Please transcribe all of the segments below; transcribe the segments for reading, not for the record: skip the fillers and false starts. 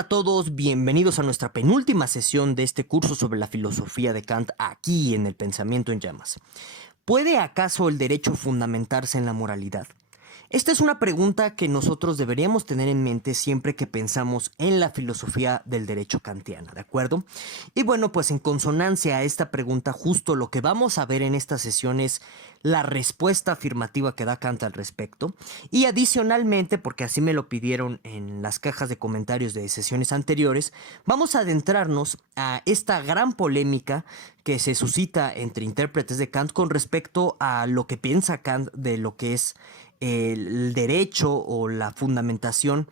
Hola a todos, bienvenidos a nuestra penúltima sesión de este curso sobre la filosofía de Kant aquí en el Pensamiento en Llamas. ¿Puede acaso el derecho fundamentarse en la moralidad? Esta es una pregunta que nosotros deberíamos tener en mente siempre que pensamos en la filosofía del derecho kantiana, ¿de acuerdo? Y bueno, pues en consonancia a esta pregunta, justo lo que vamos a ver en esta sesión es la respuesta afirmativa que da Kant al respecto. Y adicionalmente, porque así me lo pidieron en las cajas de comentarios de sesiones anteriores, vamos a adentrarnos a esta gran polémica que se suscita entre intérpretes de Kant con respecto a lo que piensa Kant de lo que es el derecho o la fundamentación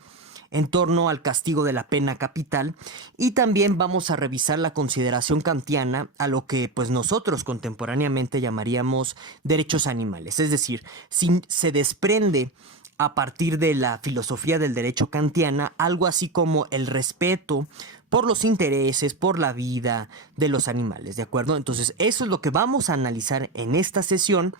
en torno al castigo de la pena capital, y también vamos a revisar la consideración kantiana a lo que pues nosotros contemporáneamente llamaríamos derechos animales, es decir, si se desprende a partir de la filosofía del derecho kantiana algo así como el respeto por los intereses, por la vida de los animales, ¿de acuerdo? Entonces eso es lo que vamos a analizar en esta sesión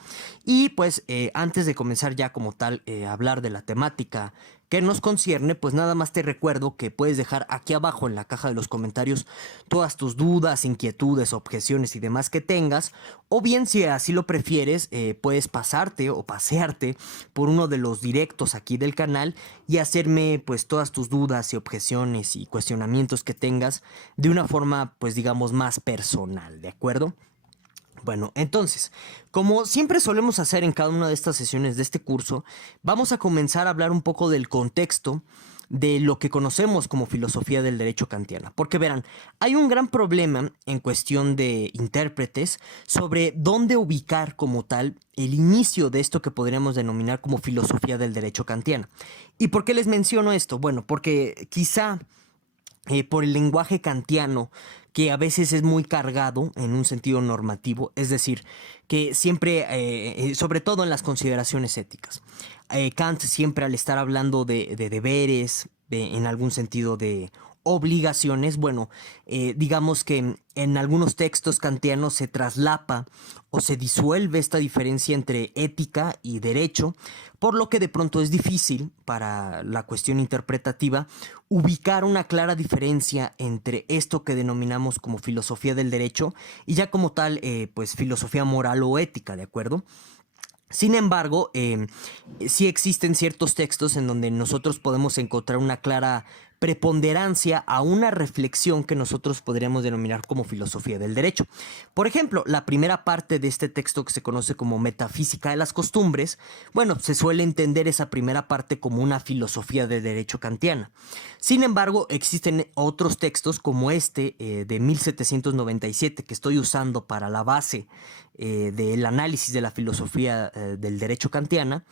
y pues antes de comenzar ya como tal a hablar de la temática que nos concierne, pues nada más te recuerdo que puedes dejar aquí abajo en la caja de los comentarios todas tus dudas, inquietudes, objeciones y demás que tengas, o bien si así lo prefieres, puedes pasarte o pasearte por uno de los directos aquí del canal y hacerme pues todas tus dudas y objeciones y cuestionamientos que tengas de una forma pues digamos más personal, ¿de acuerdo? Bueno, entonces, como siempre solemos hacer en cada una de estas sesiones de este curso, vamos a comenzar a hablar un poco del contexto de lo que conocemos como filosofía del derecho kantiana. Porque verán, hay un gran problema en cuestión de intérpretes sobre dónde ubicar como tal el inicio de esto que podríamos denominar como filosofía del derecho kantiana. ¿Y por qué les menciono esto? Bueno, porque quizá por el lenguaje kantiano, que a veces es muy cargado en un sentido normativo, es decir, que siempre, sobre todo en las consideraciones éticas, Kant siempre al estar hablando de deberes, en algún sentido de obligaciones, bueno, digamos que en algunos textos kantianos se traslapa o se disuelve esta diferencia entre ética y derecho, por lo que de pronto es difícil para la cuestión interpretativa ubicar una clara diferencia entre esto que denominamos como filosofía del derecho y ya como tal, pues filosofía moral o ética, ¿de acuerdo? Sin embargo, sí existen ciertos textos en donde nosotros podemos encontrar una clara preponderancia a una reflexión que nosotros podríamos denominar como filosofía del derecho. Por ejemplo, la primera parte de este texto que se conoce como Metafísica de las Costumbres, bueno, se suele entender esa primera parte como una filosofía del derecho kantiana. Sin embargo, existen otros textos como este de 1797 que estoy usando para la base del análisis de la filosofía del derecho kantiana.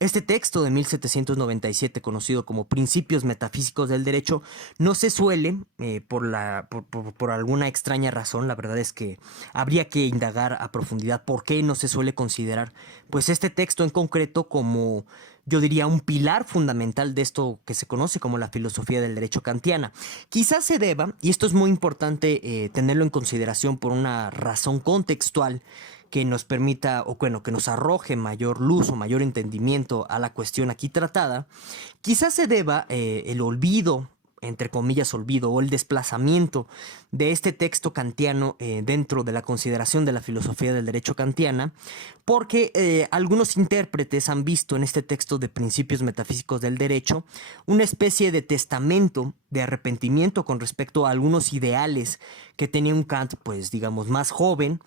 Este texto de 1797, conocido como Principios Metafísicos del Derecho, no se suele, por alguna extraña razón, la verdad es que habría que indagar a profundidad por qué no se suele considerar pues este texto en concreto como, yo diría, un pilar fundamental de esto que se conoce como la filosofía del derecho kantiana. Quizás se deba, y esto es muy importante tenerlo en consideración por una razón contextual, que nos permita, o bueno, que nos arroje mayor luz o mayor entendimiento a la cuestión aquí tratada, quizás se deba el olvido, entre comillas olvido, o el desplazamiento de este texto kantiano dentro de la consideración de la filosofía del derecho kantiana, porque algunos intérpretes han visto en este texto de Principios Metafísicos del Derecho una especie de testamento de arrepentimiento con respecto a algunos ideales que tenía un Kant, pues digamos, más joven,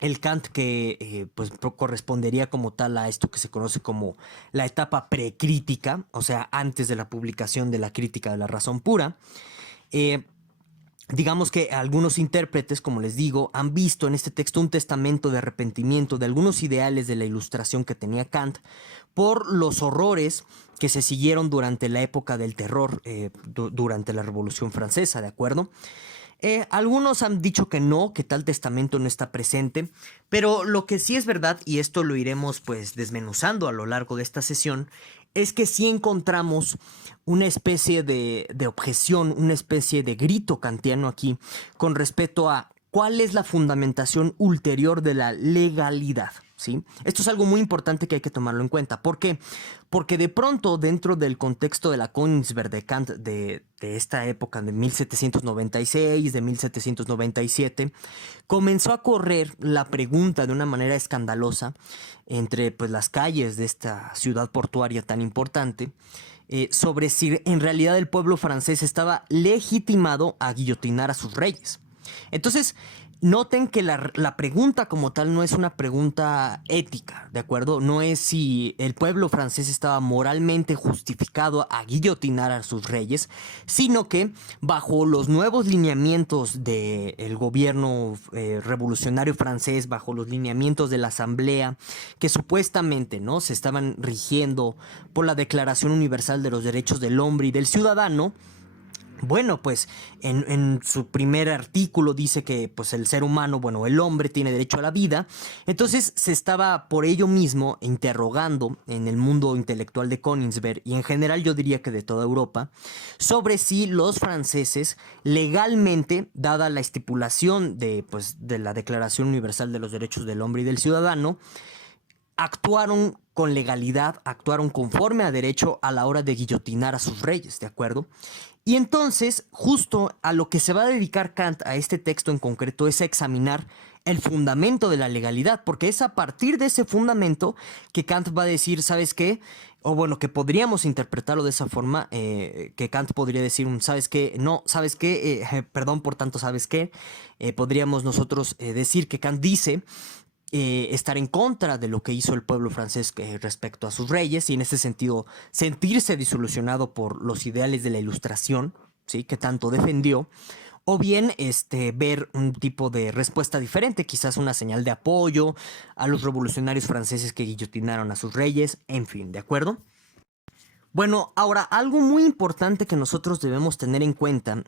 el Kant que pues correspondería como tal a esto que se conoce como la etapa precrítica, o sea, antes de la publicación de la Crítica de la Razón Pura. Eh, Digamos que algunos intérpretes, como les digo, han visto en este texto un testamento de arrepentimiento de algunos ideales de la Ilustración que tenía Kant por los horrores que se siguieron durante la época del terror, durante la Revolución Francesa, ¿de acuerdo? Algunos han dicho que no, que tal testamento no está presente, pero lo que sí es verdad, y esto lo iremos pues desmenuzando a lo largo de esta sesión, es que sí encontramos una especie de objeción, una especie de grito kantiano aquí con respecto a cuál es la fundamentación ulterior de la legalidad. ¿sí? Esto es algo muy importante que hay que tomarlo en cuenta. ¿Por qué? Porque de pronto, dentro del contexto de la Königsberg de Kant de esta época, de 1796, de 1797, comenzó a correr la pregunta de una manera escandalosa entre pues, las calles de esta ciudad portuaria tan importante, sobre si en realidad el pueblo francés estaba legitimado a guillotinar a sus reyes. Entonces, noten que la pregunta como tal no es una pregunta ética, ¿de acuerdo? No es si el pueblo francés estaba moralmente justificado a guillotinar a sus reyes, sino que bajo los nuevos lineamientos del gobierno revolucionario francés, bajo los lineamientos de la Asamblea, que supuestamente, ¿no?, se estaban rigiendo por la Declaración Universal de los Derechos del Hombre y del Ciudadano. Bueno, pues en su primer artículo dice que pues el ser humano, bueno, el hombre tiene derecho a la vida. Entonces se estaba por ello mismo interrogando en el mundo intelectual de Königsberg y en general yo diría que de toda Europa sobre si los franceses legalmente, dada la estipulación de la Declaración Universal de los Derechos del Hombre y del Ciudadano, actuaron con legalidad, actuaron conforme a derecho a la hora de guillotinar a sus reyes, ¿de acuerdo? Y entonces, justo a lo que se va a dedicar Kant a este texto en concreto es a examinar el fundamento de la legalidad, porque es a partir de ese fundamento que Kant va a decir, ¿sabes qué? O bueno, que podríamos interpretarlo de esa forma, que Kant podría decir ¿sabes qué? No, ¿sabes qué? Perdón por tanto, ¿sabes qué? Podríamos nosotros decir que Kant dice estar en contra de lo que hizo el pueblo francés respecto a sus reyes y en ese sentido sentirse disolucionado por los ideales de la Ilustración, ¿sí?, que tanto defendió, o bien ver un tipo de respuesta diferente, quizás una señal de apoyo a los revolucionarios franceses que guillotinaron a sus reyes, en fin, ¿de acuerdo? Bueno, ahora, algo muy importante que nosotros debemos tener en cuenta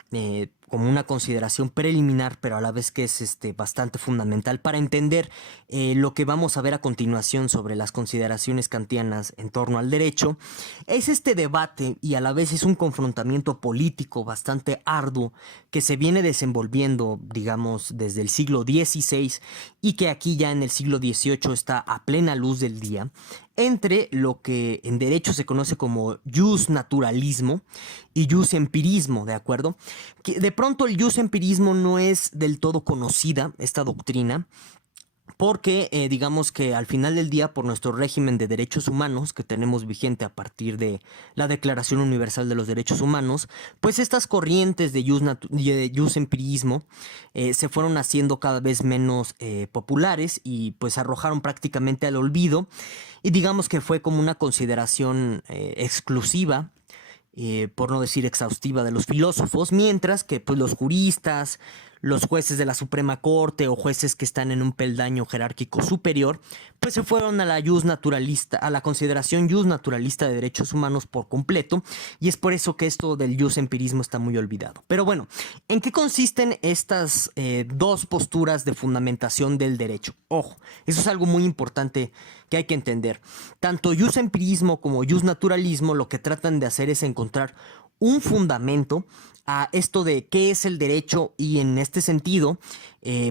como una consideración preliminar, pero a la vez que es bastante fundamental para entender lo que vamos a ver a continuación sobre las consideraciones kantianas en torno al derecho, es este debate y a la vez es un confrontamiento político bastante arduo que se viene desenvolviendo, digamos, desde el siglo XVI y que aquí ya en el siglo XVIII está a plena luz del día, entre lo que en derecho se conoce como jus naturalismo y jus empirismo, ¿de acuerdo? Que de pronto el jus empirismo no es del todo conocida, esta doctrina, porque digamos que al final del día, por nuestro régimen de derechos humanos que tenemos vigente a partir de la Declaración Universal de los Derechos Humanos, pues estas corrientes de jus empirismo se fueron haciendo cada vez menos populares y pues arrojaron prácticamente al olvido y digamos que fue como una consideración exclusiva, por no decir exhaustiva, de los filósofos, mientras que pues, los juristas, los jueces de la Suprema Corte o jueces que están en un peldaño jerárquico superior, pues se fueron a la jus naturalista, a la consideración jus naturalista de derechos humanos por completo, y es por eso que esto del jus empirismo está muy olvidado. Pero bueno, ¿en qué consisten estas dos posturas de fundamentación del derecho? Ojo, eso es algo muy importante que hay que entender. Tanto jus empirismo como jus naturalismo lo que tratan de hacer es encontrar un fundamento a esto de qué es el derecho y en este sentido,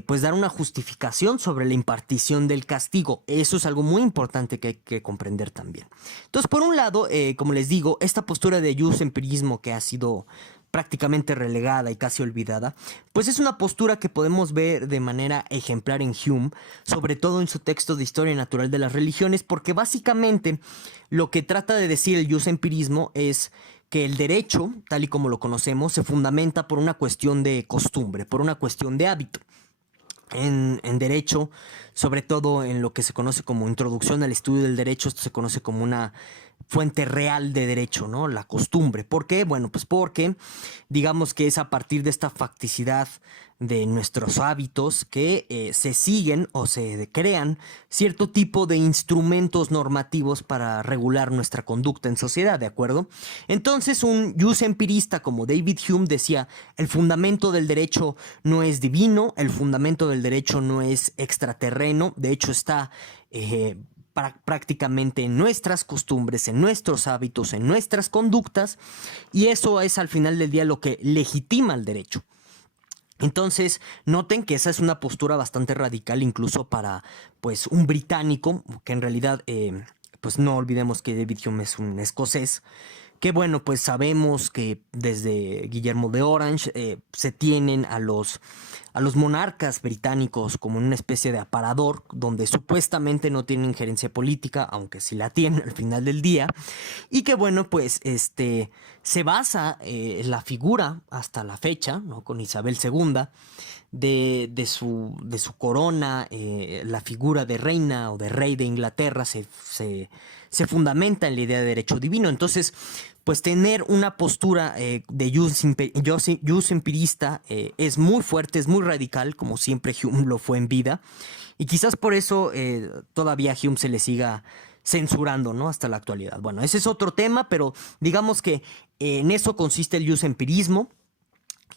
pues dar una justificación sobre la impartición del castigo. Eso es algo muy importante que hay que comprender también. Entonces, por un lado, como les digo, esta postura de jus empirismo que ha sido prácticamente relegada y casi olvidada, pues es una postura que podemos ver de manera ejemplar en Hume, sobre todo en su texto de Historia Natural de las Religiones, porque básicamente lo que trata de decir el jus empirismo es que el derecho, tal y como lo conocemos, se fundamenta por una cuestión de costumbre, por una cuestión de hábito. En derecho, sobre todo en lo que se conoce como introducción al estudio del derecho, esto se conoce como una fuente real de derecho, ¿no? La costumbre. ¿Por qué? Bueno, pues porque digamos que es a partir de esta facticidad de nuestros hábitos que se siguen o se crean cierto tipo de instrumentos normativos para regular nuestra conducta en sociedad, ¿de acuerdo? Entonces un jus empirista como David Hume decía, el fundamento del derecho no es divino, el fundamento del derecho no es extraterreno, de hecho está prácticamente en nuestras costumbres, en nuestros hábitos, en nuestras conductas, y eso es al final del día lo que legitima el derecho. Entonces, noten que esa es una postura bastante radical incluso para, pues, un británico, que en realidad, pues no olvidemos que David Hume es un escocés, que bueno, pues sabemos que desde Guillermo de Orange se tienen a los monarcas británicos como una especie de aparador, donde supuestamente no tienen injerencia política, aunque sí la tienen al final del día, y que bueno, pues se basa la figura hasta la fecha, ¿no? Con Isabel II, de su corona, la figura de reina o de rey de Inglaterra se fundamenta en la idea de derecho divino. Entonces, pues tener una postura de jus empirista es muy fuerte, es muy radical, como siempre Hume lo fue en vida. Y quizás por eso todavía a Hume se le siga censurando, ¿no? Hasta la actualidad. Bueno, ese es otro tema, pero digamos que en eso consiste el jus empirismo.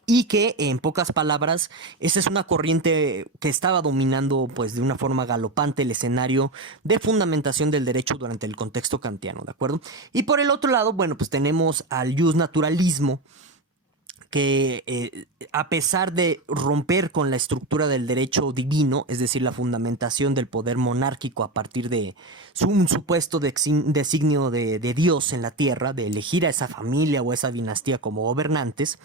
Y que, en pocas palabras, esa es una corriente que estaba dominando, pues, de una forma galopante el escenario de fundamentación del derecho durante el contexto kantiano, ¿de acuerdo? Y por el otro lado, bueno, pues tenemos al jusnaturalismo, que a pesar de romper con la estructura del derecho divino, es decir, la fundamentación del poder monárquico a partir de un supuesto designio de Dios en la tierra, de elegir a esa familia o a esa dinastía como gobernantes,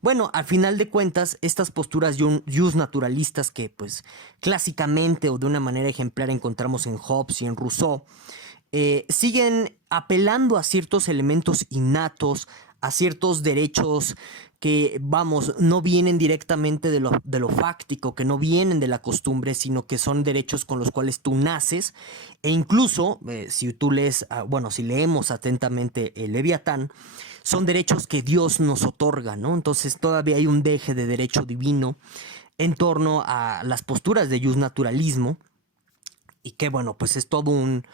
bueno, al final de cuentas, estas posturas justnaturalistas que pues clásicamente o de una manera ejemplar encontramos en Hobbes y en Rousseau, siguen apelando a ciertos elementos innatos, a ciertos derechos que, vamos, no vienen directamente de lo fáctico, que no vienen de la costumbre, sino que son derechos con los cuales tú naces. E incluso, si tú lees, bueno, si leemos atentamente el Leviatán, son derechos que Dios nos otorga, ¿no? Entonces todavía hay un deje de derecho divino en torno a las posturas de justnaturalismo. Y que bueno, pues es todo un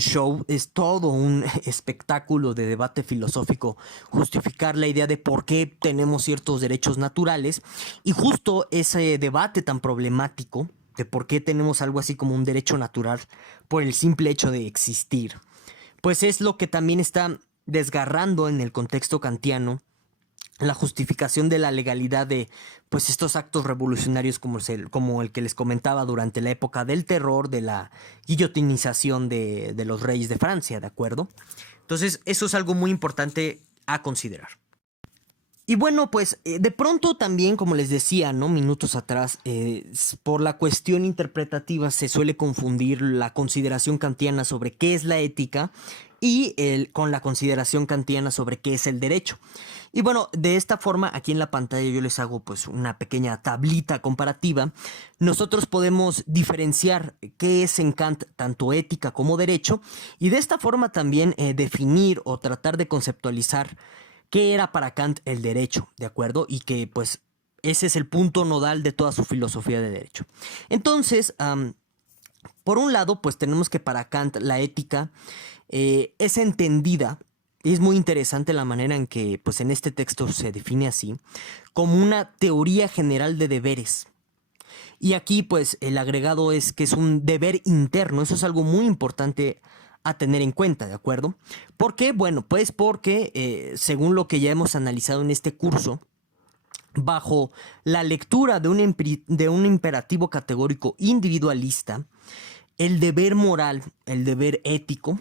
show, es todo un espectáculo de debate filosófico justificar la idea de por qué tenemos ciertos derechos naturales, y justo ese debate tan problemático de por qué tenemos algo así como un derecho natural por el simple hecho de existir, pues es lo que también está desgarrando en el contexto kantiano la justificación de la legalidad de pues estos actos revolucionarios como el que les comentaba durante la época del terror, de la guillotinización de los reyes de Francia, ¿de acuerdo? Entonces eso es algo muy importante a considerar. Y bueno, pues de pronto también, como les decía, ¿no? Minutos atrás, por la cuestión interpretativa se suele confundir la consideración kantiana sobre qué es la ética y con la consideración kantiana sobre qué es el derecho. Y bueno, de esta forma, aquí en la pantalla yo les hago pues una pequeña tablita comparativa. Nosotros podemos diferenciar qué es en Kant tanto ética como derecho, y de esta forma también definir o tratar de conceptualizar qué era para Kant el derecho, ¿de acuerdo? Y que pues ese es el punto nodal de toda su filosofía de derecho. Entonces, por un lado, pues tenemos que para Kant la ética es entendida, y es muy interesante la manera en que pues en este texto se define así, como una teoría general de deberes. Y aquí pues el agregado es que es un deber interno. Eso es algo muy importante a tener en cuenta, ¿de acuerdo? ¿Por qué? Bueno, pues porque según lo que ya hemos analizado en este curso, bajo la lectura de un imperativo categórico individualista, el deber moral, el deber ético,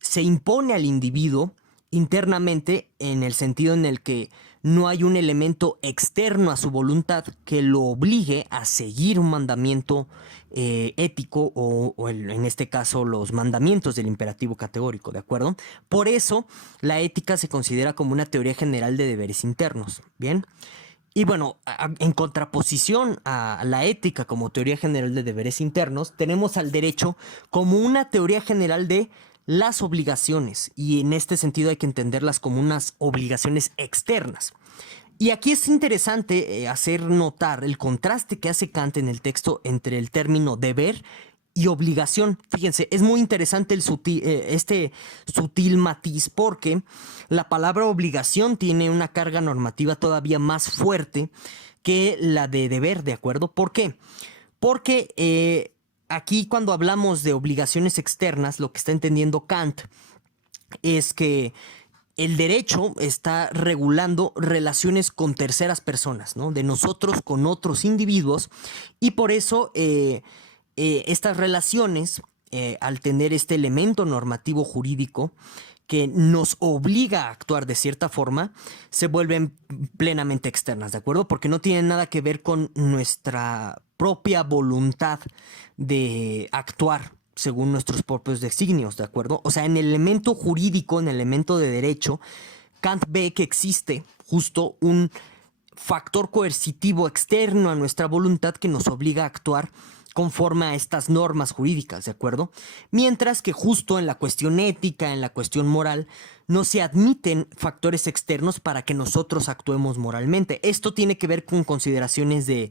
se impone al individuo internamente, en el sentido en el que no hay un elemento externo a su voluntad que lo obligue a seguir un mandamiento ético o en este caso los mandamientos del imperativo categórico, ¿de acuerdo? Por eso la ética se considera como una teoría general de deberes internos, ¿bien? Y bueno, en contraposición a la ética como teoría general de deberes internos, tenemos al derecho como una teoría general de las obligaciones, y en este sentido hay que entenderlas como unas obligaciones externas. Y aquí es interesante hacer notar el contraste que hace Kant en el texto entre el término deber y obligación. Fíjense, es muy interesante este sutil matiz, porque la palabra obligación tiene una carga normativa todavía más fuerte que la de deber, ¿de acuerdo? ¿Por qué? Porque aquí cuando hablamos de obligaciones externas, lo que está entendiendo Kant es que el derecho está regulando relaciones con terceras personas, ¿no? De nosotros con otros individuos, y por eso estas relaciones, al tener este elemento normativo jurídico que nos obliga a actuar de cierta forma, se vuelven plenamente externas, ¿de acuerdo? Porque no tienen nada que ver con nuestra propia voluntad de actuar según nuestros propios designios, ¿de acuerdo? O sea, en el elemento jurídico, en el elemento de derecho, Kant ve que existe justo un factor coercitivo externo a nuestra voluntad que nos obliga a actuar conforme a estas normas jurídicas, ¿de acuerdo? Mientras que justo en la cuestión ética, en la cuestión moral, no se admiten factores externos para que nosotros actuemos moralmente. Esto tiene que ver con consideraciones del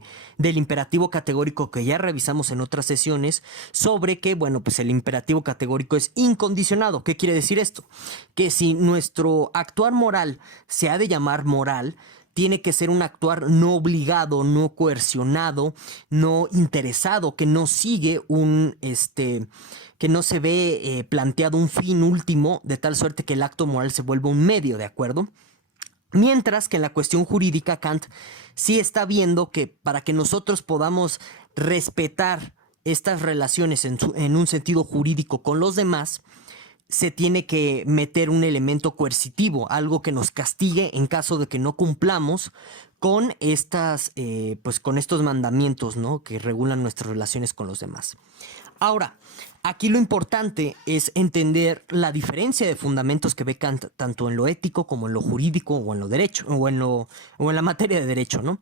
imperativo categórico que ya revisamos en otras sesiones sobre que, bueno, pues el imperativo categórico es incondicionado. ¿Qué quiere decir esto? Que si nuestro actuar moral se ha de llamar moral, tiene que ser un actuar no obligado, no coercionado, no interesado, que no sigue que no se ve planteado un fin último, de tal suerte que el acto moral se vuelva un medio, ¿de acuerdo? Mientras que en la cuestión jurídica, Kant sí está viendo que para que nosotros podamos respetar estas relaciones en un sentido jurídico con los demás, se tiene que meter un elemento coercitivo, algo que nos castigue en caso de que no cumplamos con pues con estos mandamientos, ¿no? Que regulan nuestras relaciones con los demás. Ahora, aquí lo importante es entender la diferencia de fundamentos que ve Kant tanto en lo ético como en lo jurídico o en lo derecho o en la materia de derecho, ¿no?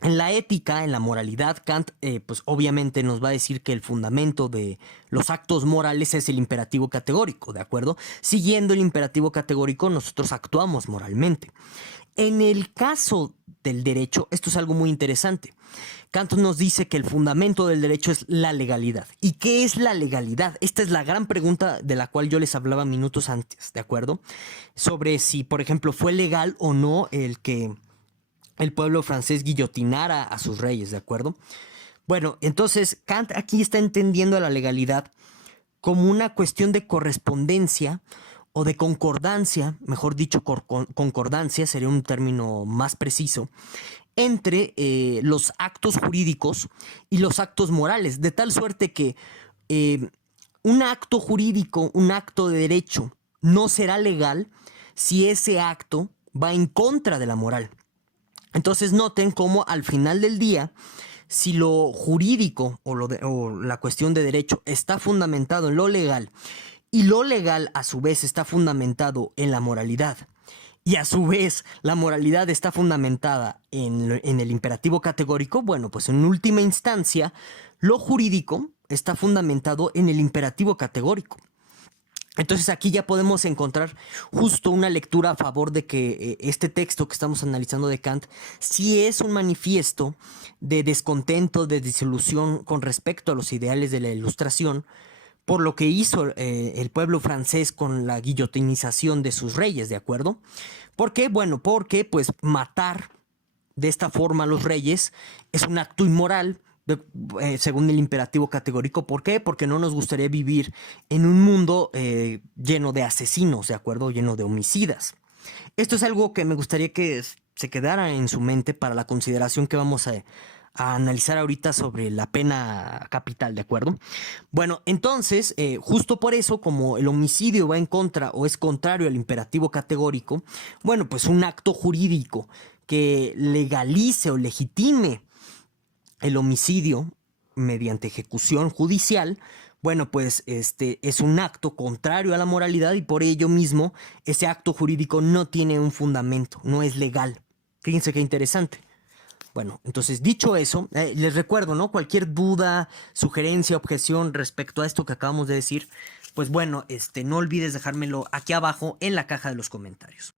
En la ética, en la moralidad, Kant, pues obviamente nos va a decir que el fundamento de los actos morales es el imperativo categórico, ¿de acuerdo? Siguiendo el imperativo categórico, nosotros actuamos moralmente. En el caso del derecho, esto es algo muy interesante. Kant nos dice que el fundamento del derecho es la legalidad. ¿Y qué es la legalidad? Esta es la gran pregunta de la cual yo les hablaba minutos antes, ¿de acuerdo? Sobre si, por ejemplo, fue legal o no el que el pueblo francés guillotinara a sus reyes, ¿de acuerdo? Bueno, entonces Kant aquí está entendiendo a la legalidad como una cuestión de correspondencia o de concordancia, mejor dicho, concordancia sería un término más preciso, entre los actos jurídicos y los actos morales, de tal suerte que un acto jurídico, un acto de derecho, no será legal si ese acto va en contra de la moral. Entonces noten cómo al final del día, si lo jurídico o la cuestión de derecho está fundamentado en lo legal y lo legal a su vez está fundamentado en la moralidad y a su vez la moralidad está fundamentada en el imperativo categórico, bueno, pues en última instancia lo jurídico está fundamentado en el imperativo categórico. Entonces aquí ya podemos encontrar justo una lectura a favor de que este texto que estamos analizando de Kant sí es un manifiesto de descontento, de desilusión con respecto a los ideales de la Ilustración, por lo que hizo el pueblo francés con la guillotinización de sus reyes, ¿de acuerdo? ¿Por qué? Bueno, porque pues matar de esta forma a los reyes es un acto inmoral, según el imperativo categórico. ¿Por qué? Porque no nos gustaría vivir en un mundo lleno de asesinos, ¿de acuerdo? Lleno de homicidas. Esto es algo que me gustaría que se quedara en su mente para la consideración que vamos a analizar ahorita sobre la pena capital, ¿de acuerdo? Bueno, entonces, justo por eso, como el homicidio va en contra o es contrario al imperativo categórico, bueno, pues un acto jurídico que legalice o legitime el homicidio mediante ejecución judicial, bueno, pues es un acto contrario a la moralidad y por ello mismo ese acto jurídico no tiene un fundamento, no es legal. Fíjense qué interesante. Bueno, entonces dicho eso, les recuerdo, ¿no? Cualquier duda, sugerencia, objeción respecto a esto que acabamos de decir, pues bueno, no olvides dejármelo aquí abajo en la caja de los comentarios.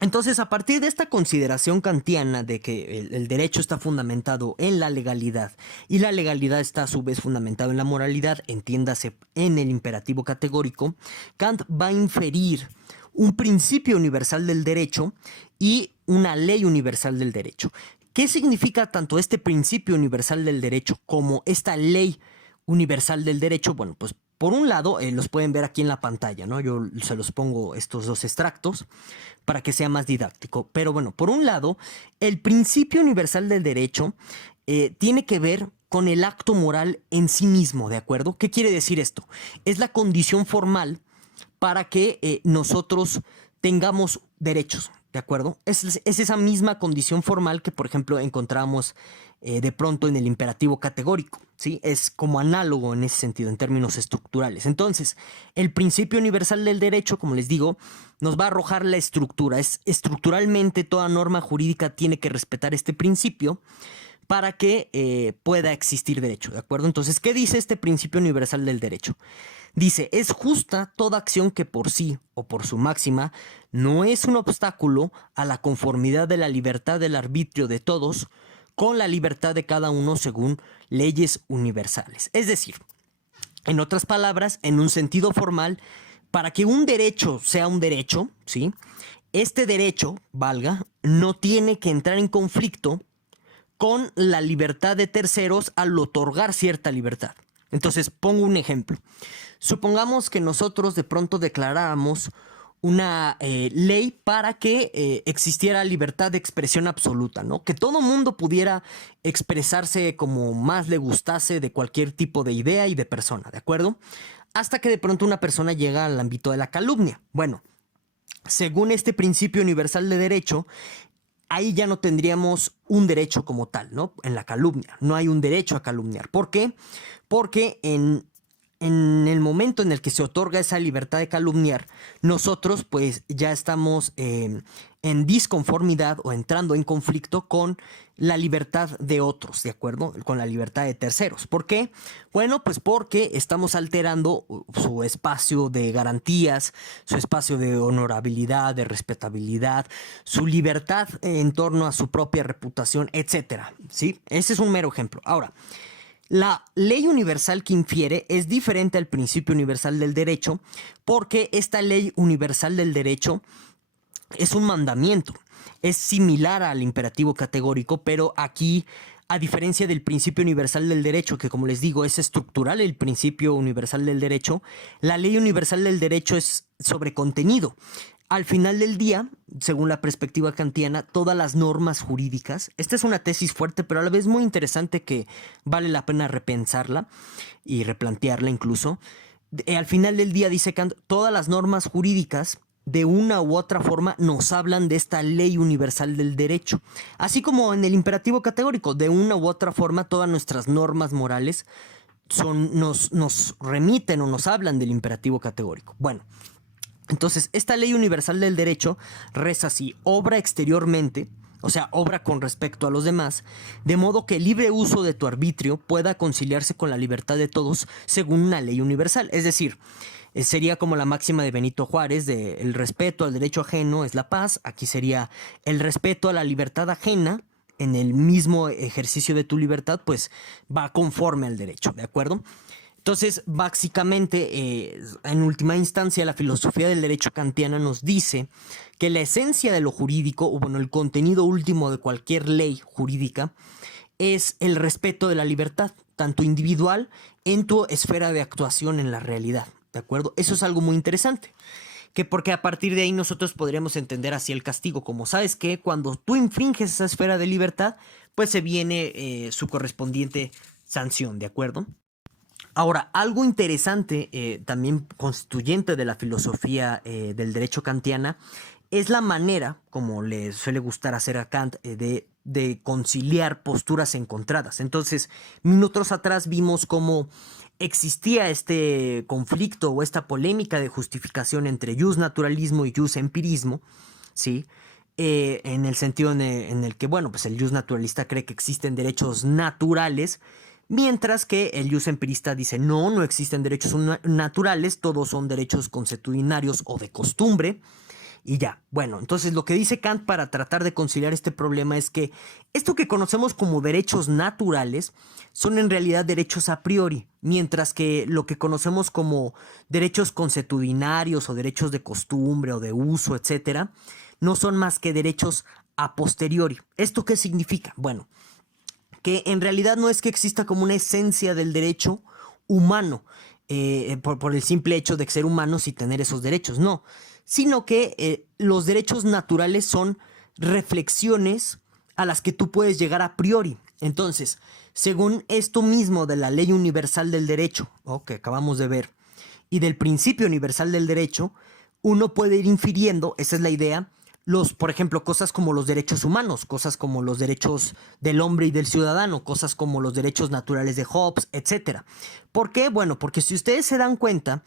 Entonces, a partir de esta consideración kantiana de que el derecho está fundamentado en la legalidad y la legalidad está a su vez fundamentada en la moralidad, entiéndase en el imperativo categórico, Kant va a inferir un principio universal del derecho y una ley universal del derecho. ¿Qué significa tanto este principio universal del derecho como esta ley universal del derecho? Bueno, pues por un lado, los pueden ver aquí en la pantalla, ¿no? Yo se los pongo estos dos extractos para que sea más didáctico. Pero bueno, por un lado, el principio universal del derecho tiene que ver con el acto moral en sí mismo, ¿de acuerdo? ¿Qué quiere decir esto? Es la condición formal para que nosotros tengamos derechos, ¿de acuerdo? Es esa misma condición formal que, por ejemplo, encontramos de pronto en el imperativo categórico, ¿sí? Es como análogo en ese sentido, en términos estructurales. Entonces, el principio universal del derecho, como les digo, nos va a arrojar la estructura. Estructuralmente, toda norma jurídica tiene que respetar este principio para que pueda existir derecho, ¿de acuerdo? Entonces, ¿qué dice este principio universal del derecho? Dice, es justa toda acción que por sí o por su máxima no es un obstáculo a la conformidad de la libertad del arbitrio de todos con la libertad de cada uno según leyes universales. Es decir, en otras palabras, en un sentido formal, para que un derecho sea un derecho, ¿sí? Este derecho, valga, no tiene que entrar en conflicto con la libertad de terceros al otorgar cierta libertad. Entonces, pongo un ejemplo. Supongamos que nosotros de pronto declaráramos una ley para que existiera libertad de expresión absoluta, ¿no? Que todo mundo pudiera expresarse como más le gustase de cualquier tipo de idea y de persona, ¿de acuerdo? Hasta que de pronto una persona llega al ámbito de la calumnia. Bueno, según este principio universal de derecho, ahí ya no tendríamos un derecho como tal, ¿no? En la calumnia. No hay un derecho a calumniar. ¿Por qué? Porque en el momento en el que se otorga esa libertad de calumniar, nosotros pues ya estamos en disconformidad o entrando en conflicto con la libertad de otros, ¿de acuerdo? Con la libertad de terceros. ¿Por qué? Bueno, pues porque estamos alterando su espacio de garantías, su espacio de honorabilidad, de respetabilidad, su libertad en torno a su propia reputación, etcétera, ¿sí? Ese es un mero ejemplo. Ahora, la ley universal que infiere es diferente al principio universal del derecho porque esta ley universal del derecho es un mandamiento. Es similar al imperativo categórico, pero aquí, a diferencia del principio universal del derecho, que como les digo es estructural el principio universal del derecho, la ley universal del derecho es sobre contenido. Al final del día, según la perspectiva kantiana, todas las normas jurídicas, esta es una tesis fuerte, pero a la vez muy interesante que vale la pena repensarla y replantearla incluso. Al final del día, dice Kant, todas las normas jurídicas de una u otra forma nos hablan de esta ley universal del derecho. Así como en el imperativo categórico, de una u otra forma todas nuestras normas morales nos remiten o nos hablan del imperativo categórico. Bueno, entonces, esta ley universal del derecho reza así: obra exteriormente, o sea, obra con respecto a los demás, de modo que el libre uso de tu arbitrio pueda conciliarse con la libertad de todos según una ley universal. Es decir, sería como la máxima de Benito Juárez de el respeto al derecho ajeno es la paz. Aquí sería el respeto a la libertad ajena en el mismo ejercicio de tu libertad, pues va conforme al derecho, ¿de acuerdo? Entonces, básicamente, en última instancia, la filosofía del derecho kantiana nos dice que la esencia de lo jurídico, o bueno, el contenido último de cualquier ley jurídica, es el respeto de la libertad, tanto individual en tu esfera de actuación en la realidad, ¿de acuerdo? Eso es algo muy interesante, que porque a partir de ahí nosotros podríamos entender así el castigo, como sabes que cuando tú infringes esa esfera de libertad, pues se viene su correspondiente sanción, ¿de acuerdo? Ahora, algo interesante, también constituyente de la filosofía del derecho kantiana, es la manera, como le suele gustar hacer a Kant, de conciliar posturas encontradas. Entonces, minutos atrás vimos cómo existía este conflicto o esta polémica de justificación entre jus naturalismo y jus empirismo, ¿sí? En el sentido en el que, bueno, pues el jus naturalista cree que existen derechos naturales, mientras que el jus empirista dice no, no existen derechos naturales, todos son derechos consuetudinarios o de costumbre. Y ya, bueno, entonces lo que dice Kant para tratar de conciliar este problema es que esto que conocemos como derechos naturales son en realidad derechos a priori, mientras que lo que conocemos como derechos consuetudinarios o derechos de costumbre o de uso, etcétera, no son más que derechos a posteriori. ¿Esto qué significa? Bueno, que en realidad no es que exista como una esencia del derecho humano. por el simple hecho de ser humanos y tener esos derechos, no, sino que los derechos naturales son reflexiones a las que tú puedes llegar a priori. Entonces, según esto mismo de la Ley Universal del Derecho, que acabamos de ver, y del principio universal del derecho, uno puede ir infiriendo, esa es la idea, por ejemplo, cosas como los derechos humanos, cosas como los derechos del hombre y del ciudadano, cosas como los derechos naturales de Hobbes, etc. ¿Por qué? Bueno, porque si ustedes se dan cuenta,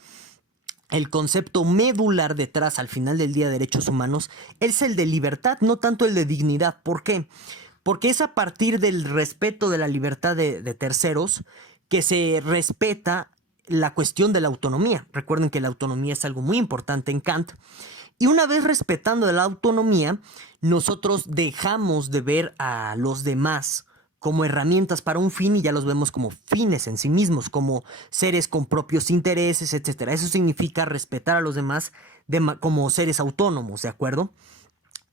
el concepto medular detrás, al final del día, de derechos humanos, es el de libertad, no tanto el de dignidad. ¿Por qué? Porque es a partir del respeto de la libertad de terceros que se respeta la cuestión de la autonomía. Recuerden que la autonomía es algo muy importante en Kant. Y una vez respetando la autonomía, nosotros dejamos de ver a los demás como herramientas para un fin y ya los vemos como fines en sí mismos, como seres con propios intereses, etc. Eso significa respetar a los demás como seres autónomos, ¿de acuerdo?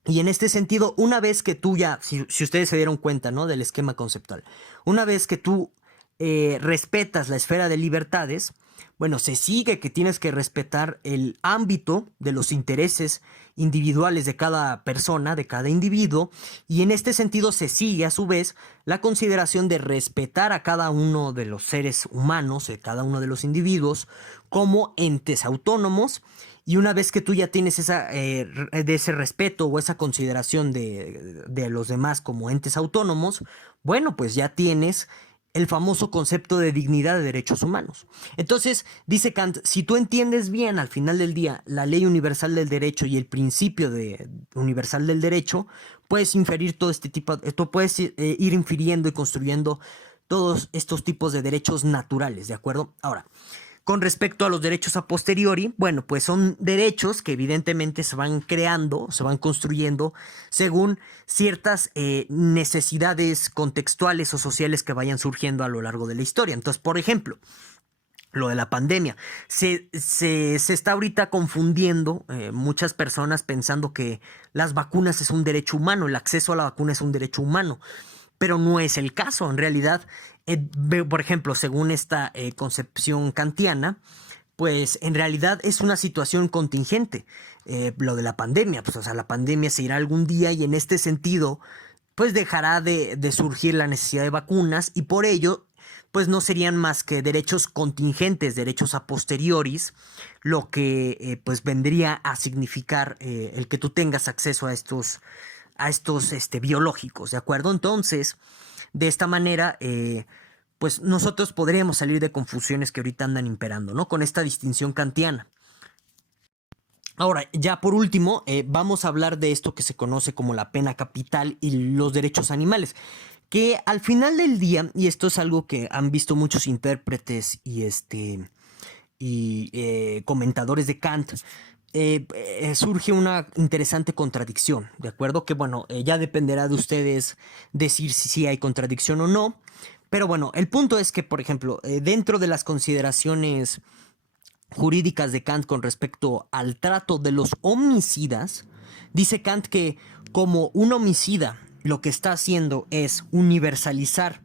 Y en este sentido, una vez que tú ya, si ustedes se dieron cuenta, ¿no?, del esquema conceptual, una vez que tú respetas la esfera de libertades, bueno, se sigue que tienes que respetar el ámbito de los intereses individuales de cada persona, de cada individuo, y en este sentido se sigue a su vez la consideración de respetar a cada uno de los seres humanos, cada uno de los individuos, como entes autónomos. Y una vez que tú ya tienes de ese respeto o esa consideración de los demás como entes autónomos, bueno, pues ya tienes el famoso concepto de dignidad de derechos humanos. Entonces, dice Kant, si tú entiendes bien al final del día la ley universal del derecho y el principio universal del derecho, puedes inferir todo este tipo, puedes ir infiriendo y construyendo todos estos tipos de derechos naturales, ¿de acuerdo? Ahora, con respecto a los derechos a posteriori, bueno, pues son derechos que evidentemente se van creando, se van construyendo según ciertas necesidades contextuales o sociales que vayan surgiendo a lo largo de la historia. Entonces, por ejemplo, lo de la pandemia. Se está ahorita confundiendo muchas personas pensando que las vacunas es un derecho humano, el acceso a la vacuna es un derecho humano, pero no es el caso. En realidad, por ejemplo, según esta concepción kantiana, pues en realidad es una situación contingente. Lo de la pandemia, pues o sea, la pandemia se irá algún día y en este sentido, pues dejará de surgir la necesidad de vacunas y por ello, pues no serían más que derechos contingentes, derechos a posteriores, lo que pues vendría a significar el que tú tengas acceso a estos biológicos, ¿de acuerdo? Entonces, de esta manera, pues nosotros podríamos salir de confusiones que ahorita andan imperando, ¿no? Con esta distinción kantiana. Ahora, ya por último, vamos a hablar de esto que se conoce como la pena capital y los derechos animales, que al final del día, y esto es algo que han visto muchos intérpretes y comentadores de Kant, surge una interesante contradicción, ¿de acuerdo? Que bueno, ya dependerá de ustedes decir si sí hay contradicción o no. Pero bueno, el punto es que, por ejemplo, dentro de las consideraciones jurídicas de Kant con respecto al trato de los homicidas, dice Kant que como un homicida lo que está haciendo es universalizar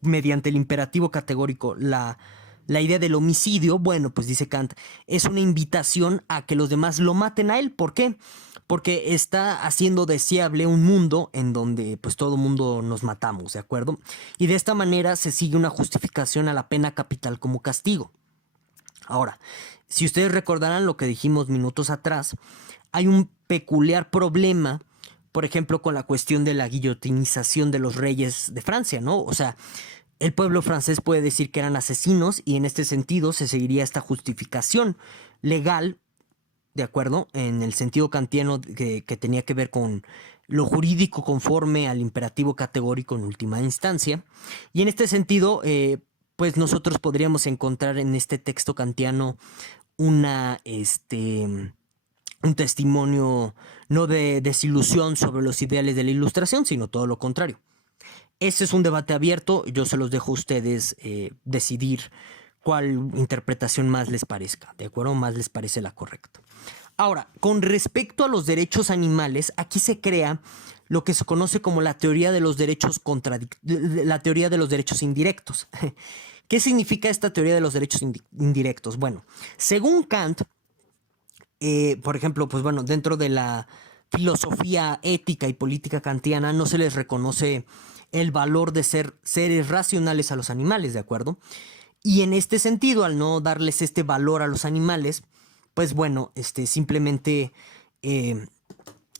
mediante el imperativo categórico la idea del homicidio. Bueno, pues dice Kant, es una invitación a que los demás lo maten a él. ¿Por qué? Porque está haciendo deseable un mundo en donde pues todo mundo nos matamos, ¿de acuerdo? Y de esta manera se sigue una justificación a la pena capital como castigo. Ahora, si ustedes recordarán lo que dijimos minutos atrás, hay un peculiar problema, por ejemplo, con la cuestión de la guillotinización de los reyes de Francia, ¿no? O sea, el pueblo francés puede decir que eran asesinos y en este sentido se seguiría esta justificación legal, ¿de acuerdo? En el sentido kantiano que tenía que ver con lo jurídico conforme al imperativo categórico en última instancia. Y en este sentido, pues nosotros podríamos encontrar en este texto kantiano un testimonio no de desilusión sobre los ideales de la Ilustración, sino todo lo contrario. Ese es un debate abierto, yo se los dejo a ustedes decidir cuál interpretación más les parezca, ¿de acuerdo? Más les parece la correcta. Ahora, con respecto a los derechos animales, aquí se crea lo que se conoce como la teoría de los derechos indirectos, ¿Qué significa esta teoría de los derechos indirectos? Bueno, según Kant, por ejemplo, pues bueno, dentro de la filosofía ética y política kantiana no se les reconoce el valor de ser seres racionales a los animales, ¿de acuerdo? Y en este sentido, al no darles este valor a los animales, pues bueno, simplemente eh,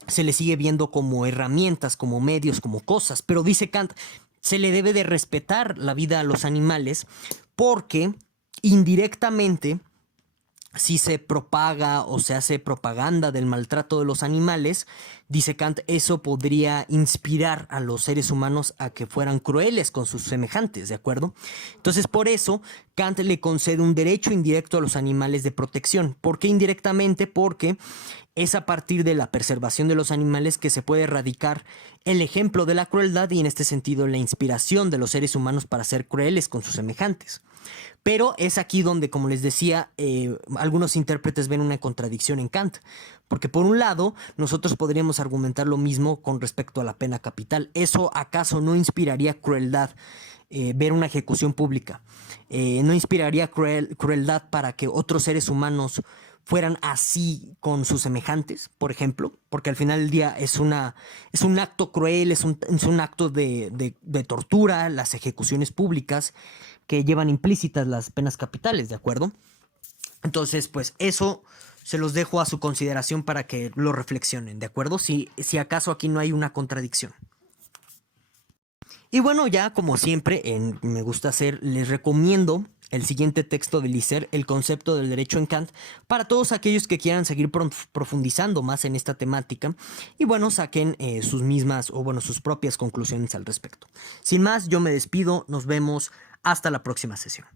se les sigue viendo como herramientas, como medios, como cosas. Pero dice Kant, se le debe de respetar la vida a los animales porque indirectamente, si se propaga o se hace propaganda del maltrato de los animales, dice Kant, eso podría inspirar a los seres humanos a que fueran crueles con sus semejantes, ¿de acuerdo? Entonces, por eso, Kant le concede un derecho indirecto a los animales de protección. ¿Por qué indirectamente? Porque es a partir de la preservación de los animales que se puede erradicar el ejemplo de la crueldad y en este sentido la inspiración de los seres humanos para ser crueles con sus semejantes. Pero es aquí donde, como les decía, algunos intérpretes ven una contradicción en Kant. Porque por un lado, nosotros podríamos argumentar lo mismo con respecto a la pena capital. ¿Eso acaso no inspiraría crueldad? Ver una ejecución pública. ¿No inspiraría crueldad para que otros seres humanos fueran así con sus semejantes, por ejemplo? Porque al final del día es un acto cruel, es un acto de tortura, las ejecuciones públicas que llevan implícitas las penas capitales, ¿de acuerdo? Entonces, pues eso se los dejo a su consideración para que lo reflexionen, ¿de acuerdo? Si acaso aquí no hay una contradicción. Y bueno, ya como siempre me gusta hacer, les recomiendo el siguiente texto de Lisser, El concepto del derecho en Kant, para todos aquellos que quieran seguir profundizando más en esta temática y bueno, saquen sus mismas o bueno, sus propias conclusiones al respecto. Sin más, yo me despido, nos vemos hasta la próxima sesión.